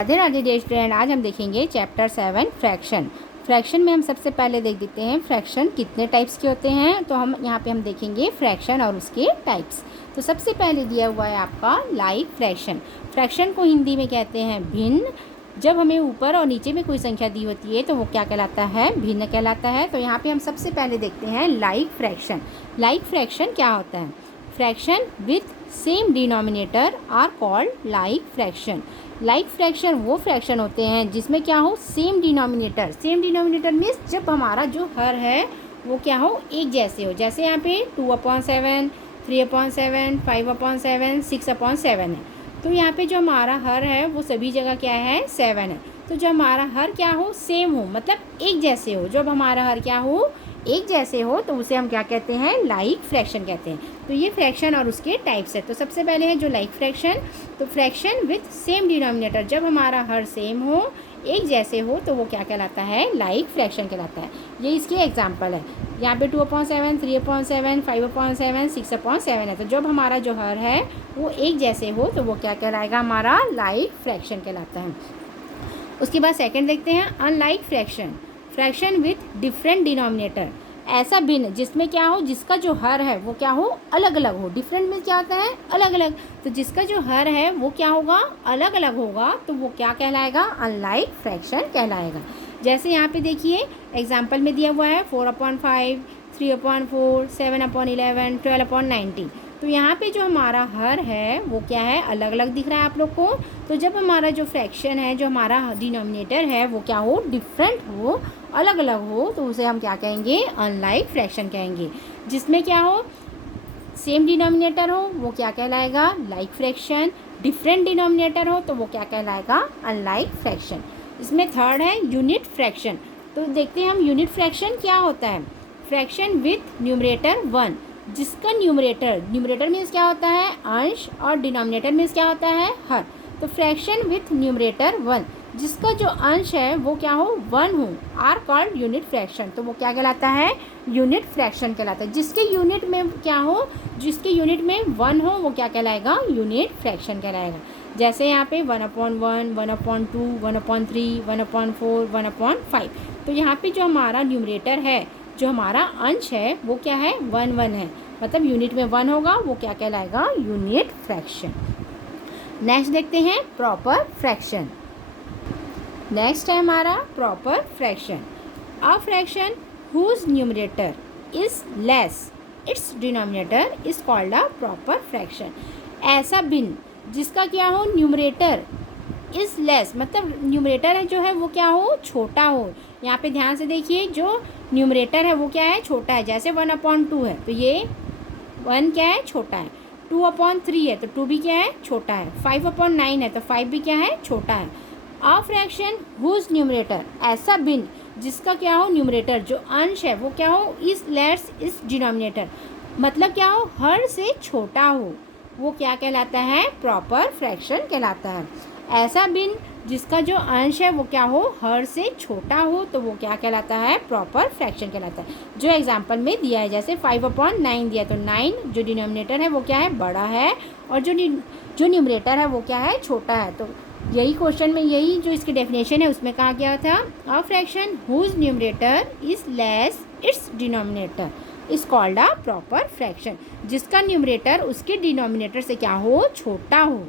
Radhe Radhe dear student, आज हम देखेंगे चैप्टर 7 फ्रैक्शन। फ्रैक्शन में हम सबसे पहले देख देते हैं फ्रैक्शन कितने टाइप्स के होते हैं। तो हम यहाँ पे देखेंगे फ्रैक्शन और उसके टाइप्स। तो सबसे पहले दिया हुआ है आपका लाइक फ्रैक्शन। फ्रैक्शन को हिंदी में कहते हैं भिन्न। जब हमें ऊपर और नीचे में कोई संख्या दी होती है तो वो क्या कहलाता है? भिन्न कहलाता है। तो यहाँ पे हम सबसे पहले देखते हैं लाइक फ्रैक्शन। लाइक फ्रैक्शन क्या होता है? Fraction with same denominator are called like fraction. Like fraction वो फ्रैक्शन होते हैं जिसमें क्या हो? Same denominator. Same denominator means जब हमारा जो हर है वो क्या हो? एक जैसे हो। जैसे यहाँ पे 2/7, 3/7, 5/7, 6/7 है। तो यहाँ पे जो हमारा हर है वो सभी जगह क्या है? 7 है। तो जब हमारा हर क्या हो? सेम हो, मतलब एक जैसे हो। जब हमारा हर क्या हो? एक जैसे हो तो उसे हम क्या कहते हैं? लाइक फ्रैक्शन कहते हैं। तो ये फ्रैक्शन और उसके टाइप्स है। तो सबसे पहले है जो लाइक फ्रैक्शन। तो फ्रैक्शन विथ सेम डिनोमिनेटर, जब हमारा हर सेम हो, एक जैसे हो, तो वो क्या कहलाता है? लाइक फ्रैक्शन कहलाता है। ये इसके एग्जाम्पल है। यहाँ पे 2/7, 3/7, 5/7, 6/7 है। तो जब हमारा जो हर है वो एक जैसे हो तो वो क्या कहलाएगा? हमारा लाइक फ्रैक्शन कहलाता है। उसके बाद सेकंड देखते हैं unlike fraction. Fraction with different denominator, ऐसा भिन्न जिसमें क्या हो? जिसका जो हर है वो क्या हो? अलग अलग हो। डिफरेंट में क्या होता है? अलग अलग। तो जिसका जो हर है वो क्या होगा? अलग अलग होगा। तो वो क्या कहलाएगा? अनलाइक फ्रैक्शन कहलाएगा। जैसे यहाँ पे देखिए एग्जाम्पल में दिया हुआ है 4/5, 3/4, 7/11, 12/90। तो यहाँ पे जो हमारा हर है वो क्या है? अलग अलग दिख रहा है आप लोग को। तो जब हमारा जो फ्रैक्शन है, जो हमारा डिनोमिनेटर है वो क्या हो? डिफरेंट हो, अलग अलग हो, तो उसे हम क्या कहेंगे? अनलाइक फ्रैक्शन कहेंगे। जिसमें क्या हो? सेम डिनोमिनेटर हो वो क्या कहलाएगा? Like fraction. डिफरेंट डिनोमिनेटर हो तो वो क्या कहलाएगा? Unlike fraction. इसमें थर्ड है यूनिट फ्रैक्शन। तो देखते हैं हम यूनिट फ्रैक्शन क्या होता है। फ्रैक्शन विथ न्यूमरेटर 1, जिसका न्यूमरेटर मीन्स क्या होता है? अंश, और डिनोमिनेटर मीन्स क्या होता है? हर। तो फ्रैक्शन विथ न्यूमरेटर 1, जिसका जो अंश है वो क्या हो? 1 हो, आर कॉल्ड यूनिट फ्रैक्शन। तो वो क्या कहलाता है? यूनिट फ्रैक्शन कहलाता है। जिसके यूनिट में क्या हो? जिसके यूनिट में 1 हो वो क्या कहलाएगा? यूनिट फ्रैक्शन कहलाएगा। जैसे यहाँ पे 1/1, 1/2, 1/3, 1/4, 1/5। तो यहाँ पे जो हमारा न्यूमरेटर है, जो हमारा अंश है वो क्या है? 1 है, मतलब यूनिट में 1 होगा, वो क्या कहलाएगा? Unit fraction. नेक्स्ट देखते हैं प्रॉपर फ्रैक्शन। नेक्स्ट है हमारा proper fraction. A fraction whose numerator is less its denominator is called a proper fraction. ऐसा भिन्न जिसका क्या हो? न्यूमरेटर इज लेस, मतलब न्यूमरेटर है जो है वो क्या हो? छोटा हो। यहाँ पे ध्यान से देखिए, जो न्यूमरेटर है वो क्या है? छोटा है। जैसे 1/2 है तो ये 1 क्या है? छोटा है। 2/3 है तो 2 भी क्या है? छोटा है। 5/9 है तो 5 भी क्या है? छोटा है। अ फ्रैक्शन हुज न्यूमरेटर, ऐसा भिन्न जिसका क्या हो? न्यूमरेटर जो अंश है वो क्या हो? इज लेस इज डिनोमिनेटर, मतलब क्या हो? हर से छोटा हो, वो क्या कहलाता है? प्रॉपर फ्रैक्शन कहलाता है। ऐसा भिन्न जिसका जो अंश है वो क्या हो? हर से छोटा हो, तो वो क्या कहलाता है? प्रॉपर फ्रैक्शन कहलाता है। जो एग्जांपल में दिया है, जैसे 5/9 दिया तो 9 जो डिनोमिनेटर है वो क्या है? बड़ा है, और जो न्यूमरेटर है वो क्या है? छोटा है। तो यही क्वेश्चन में, यही जो इसकी डेफिनेशन है उसमें कहा गया था a fraction whose numerator is less its denominator is called a proper fraction. जिसका न्यूमरेटर उसके डिनोमिनेटर से क्या हो? छोटा हो।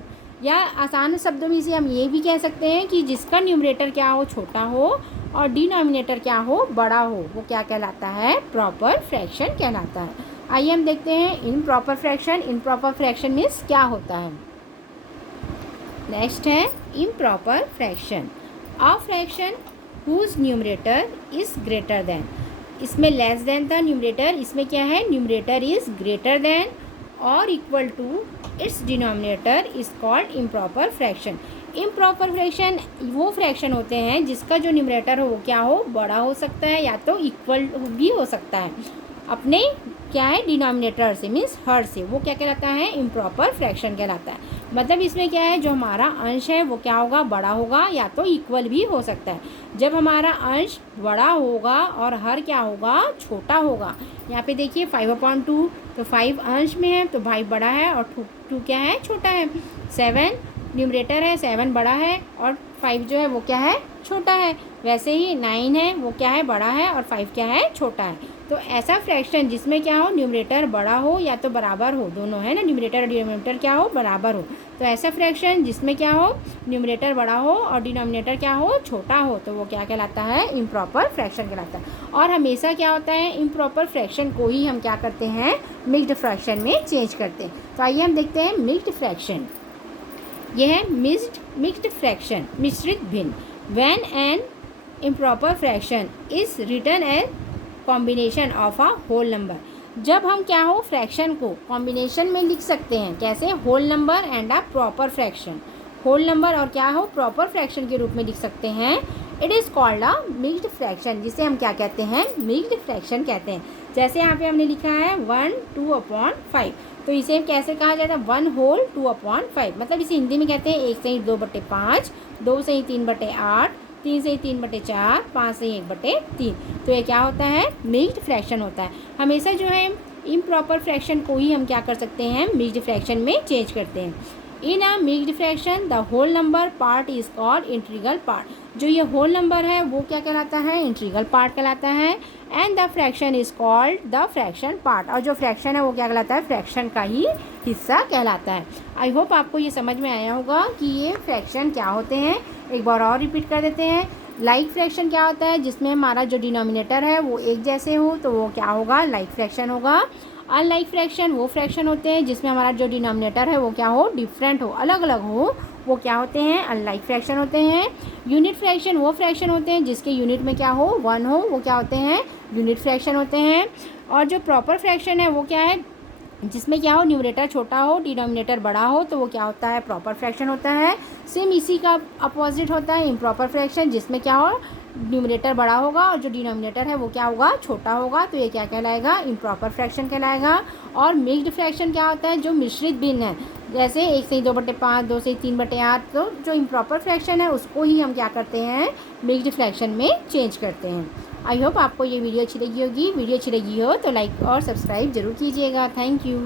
या आसान शब्दों में इसे हम ये भी कह सकते हैं कि जिसका न्यूमरेटर क्या हो? छोटा हो, और डिनोमिनेटर क्या हो? बड़ा हो, वो क्या कहलाता है? प्रॉपर फ्रैक्शन कहलाता है। आइए हम देखते हैं improper fraction. Improper fraction means क्या होता है। नेक्स्ट है improper fraction. A fraction whose numerator is greater than, इसमें लेस देन था न्यूमरेटर, इसमें क्या है? न्यूमरेटर इज ग्रेटर देन और equal to its denominator is called improper fraction. Improper fraction वो फ्रैक्शन होते हैं जिसका जो न्यूमरेटर हो वो क्या हो? बड़ा हो सकता है, या तो इक्वल भी हो सकता है अपने क्या है? डिनोमिनेटर से, मीन्स हर से। वो क्या कहलाता है? इम्प्रॉपर फ्रैक्शन कहलाता है। मतलब इसमें क्या है? जो हमारा अंश है वो क्या होगा? बड़ा होगा, या तो इक्वल भी हो सकता है। जब हमारा अंश बड़ा होगा और हर क्या होगा? छोटा होगा। यहाँ पे देखिए 5/2, तो 5 अंश में है तो 5 बड़ा है और 2 क्या है? छोटा है। 7 न्यूमरेटर है 7 बड़ा है और 5 जो है वो क्या है, छोटा है। वैसे ही 9 है वो क्या है, बड़ा है, और 5 क्या है, छोटा है। तो ऐसा फ्रैक्शन जिसमें क्या हो, न्यूमरेटर बड़ा हो या तो बराबर हो, दोनों है ना, न्यूमरेटर और डिनोमिनेटर क्या हो, बराबर हो। तो ऐसा फ्रैक्शन जिसमें क्या हो, न्यूमरेटर बड़ा हो और डिनोमिनेटर क्या हो, छोटा हो, तो वो क्या कहलाता है, इम्प्रॉपर फ्रैक्शन कहलाता है। और हमेशा क्या होता है, इम्प्रॉपर फ्रैक्शन को ही हम क्या करते हैं, मिक्स्ड फ्रैक्शन में चेंज करते हैं। तो आइए हम देखते हैं मिक्स्ड फ्रैक्शन। यह है मिक्स्ड फ्रैक्शन, मिश्रित भिन्न। When an improper fraction is written as combination of a whole number. जब हम क्या हो, फ्रैक्शन को कॉम्बिनेशन में लिख सकते हैं, कैसे, whole number and a proper fraction. Whole number और क्या हो, प्रॉपर फ्रैक्शन के रूप में लिख सकते हैं। It is called a mixed fraction, जिसे हम क्या कहते हैं, मिक्स्ड फ्रैक्शन कहते हैं। जैसे यहाँ पे हमने लिखा है 1 2/5, तो इसे कैसे कहा जाता है, 1 होल 2/5, मतलब इसे हिंदी में कहते हैं 1 से 2/5, 2 से 3/8, 3 से 3/4, 5 से 1/3। तो ये क्या होता है, मिक्स्ड फ्रैक्शन होता है। हमेशा जो है इम्प्रॉपर फ्रैक्शन को ही हम क्या कर सकते हैं, मिक्स्ड फ्रैक्शन में चेंज करते हैं। In a mixed fraction the whole number part is called integral part. जो ये होल नंबर है वो क्या कहलाता है, इंटीग्रल पार्ट कहलाता है। And the fraction is called the fraction part, और जो फ्रैक्शन है वो क्या कहलाता है, फ्रैक्शन का ही हिस्सा कहलाता है। आई होप आपको ये समझ में आया होगा कि ये फ्रैक्शन क्या होते हैं। एक बार और रिपीट कर देते हैं। लाइक फ्रैक्शन क्या होता है, जिसमें हमारा जो डिनोमिनेटर है वो एक जैसे हो, तो वो क्या होगा, लाइक फ्रैक्शन होगा। अनलाइक फ्रैक्शन वो फ्रैक्शन होते हैं जिसमें हमारा जो डिनोमिनेटर है वो क्या हो, डिफरेंट हो, अलग अलग हो, वो क्या होते हैं, अनलाइक फ्रैक्शन होते हैं। यूनिट फ्रैक्शन वो फ्रैक्शन होते हैं जिसके यूनिट में क्या हो, 1 हो, वो क्या होते हैं, यूनिट फ्रैक्शन होते हैं। और जो प्रॉपर फ्रैक्शन है वो क्या है, जिसमें क्या हो, न्यूमरेटर छोटा हो, डिनोमिनेटर बड़ा हो, तो वो क्या होता है, प्रॉपर फ्रैक्शन होता है। सेम इसी का अपोजिट होता है इम्प्रॉपर फ्रैक्शन, जिसमें क्या हो, न्यूमरेटर बड़ा होगा और जो डिनोमिनेटर है वो क्या होगा, छोटा होगा, तो ये क्या कहलाएगा, इम्प्रॉपर फ्रैक्शन कहलाएगा। और मिक्स्ड फ्रैक्शन क्या होता है, जो मिश्रित भिन्न है, जैसे 1 से 2/5, 2 से 3/8, तो जो इम्प्रॉपर फ्रैक्शन है उसको ही हम क्या करते हैं, मिक्स्ड फ्रैक्शन में चेंज करते हैं। आई होप आपको ये वीडियो अच्छी लगी होगी। वीडियो अच्छी लगी हो तो लाइक और सब्सक्राइब जरूर कीजिएगा। Thank you.